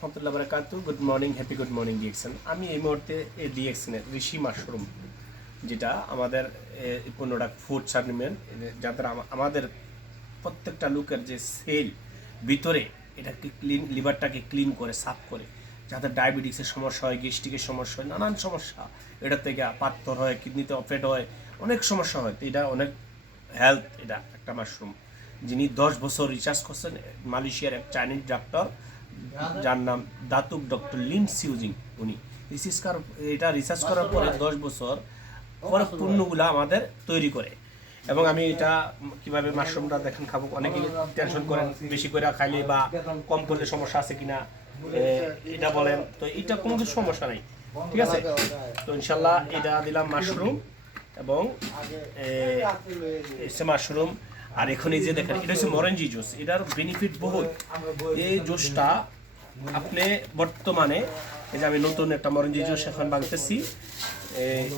রহমতুল্লাহ বারাকাতু। Good morning, happy good morning DXN. আমি এই মুহূর্তে এই ডিএক্সএনের ঋষি মাশরুম, যেটা আমাদের প্রোডাক্ট ফুড সাপ্লিমেন্ট, যাদের আমাদের প্রত্যেকটা লোকের যে সেল ভিতরে এটাকে ক্লিন, লিভারটাকে ক্লিন করে সাফ করে, যাদের ডায়াবেটিক্সের সমস্যা হয়, গ্যাস্ট্রিকের সমস্যা হয়, নানান সমস্যা, এটা থেকে পাথর হয়, কিডনিতে অফেট হয়, অনেক সমস্যা হয়। তো এটা অনেক হেলথ, এটা একটা মাশরুম যিনি 10 বছর রিসার্চ করছেন, মালয়েশিয়ার এক চাইনিজ ডাক্তার যার নাম দাতুক ডক্টর লিন সিউজিং, উনি রিসার্চ করার পরে 10 বছর পরে পণ্যগুলো আমাদের তৈরি করে। এবং আমি এটা কিভাবে মাশরুমটা দেখেন খাবো, অনেকেই টেনশন করেন বেশি করে খাইলে বা কম করলে সমস্যা আছে কিনা এটা বলেন। তো এটা কোনো কিছু সমস্যা নেই, ঠিক আছে। তো ইনশাল্লাহ এটা দিলাম মাশরুম এবং মাশরুম। আর এখন এই যে দেখেন, এটা হচ্ছে মরেঞ্জি জুস, এটার বেনিফিট বহুত। এই জুসটা আপনি বর্তমানে, এই যে আমি নতুন একটা মরেঞ্জি জুস এখন বানাতেছি,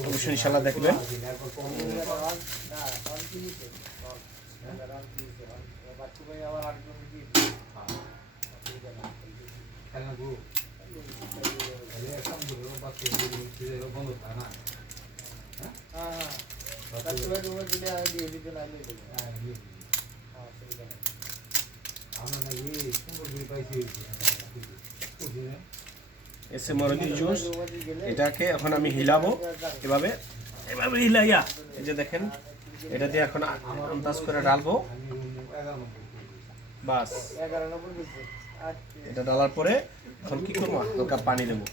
অবশ্যই ইনশাল্লাহ দেখবেন। এসে মরেঞ্জি জুস, এটাকে এখন আমি হিলাবো এভাবে এভাবে হিলাইয়া, এই যে দেখেন এটা দিয়ে এখন আন্দাজ করে ডালবো, বাস। এটা ডালার পরে এখন কি করবো, হালকা পানি দেবো।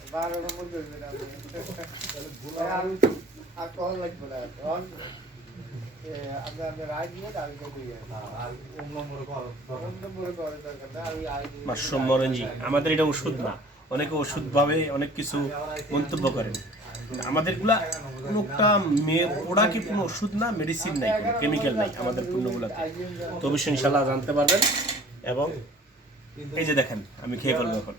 মাশরুম মরেঞ্জি আমাদের এটা ওষুধ না, অনেকে ওষুধ ভাবে অনেক কিছু মন্তব্য করেন। আমাদেরগুলা কোনোটা প্রোডাক্টই কোনো ওষুধ না, মেডিসিন নাই, কোনো কেমিক্যাল নাই আমাদের পণ্যগুলোতে। তো অবশ্যই ইনশাল্লাহ জানতে পারবেন। এবং এই যে দেখেন আমি খেয়ে ফেলবো এখন।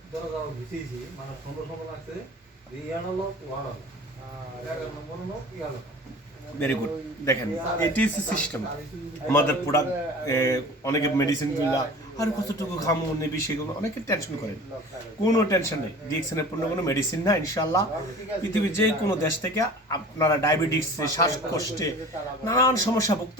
Very good. দেখেন এটি সিস্টেম আমাদের প্রোডাক্ট। অনেকে মেডিসিন গুলা আর কতটুকু খামো নেবি সেগুলো অনেকে টেনশন করেন, কোনো টেনশন নেই। ডিএক্সএনের পণ্য কোনো মেডিসিন না। ইনশাল্লাহ পৃথিবীর যে কোনো দেশ থেকে আপনারা ডায়াবেটিক্সে, শ্বাসকষ্টে, নানান সমস্যা ভুগতে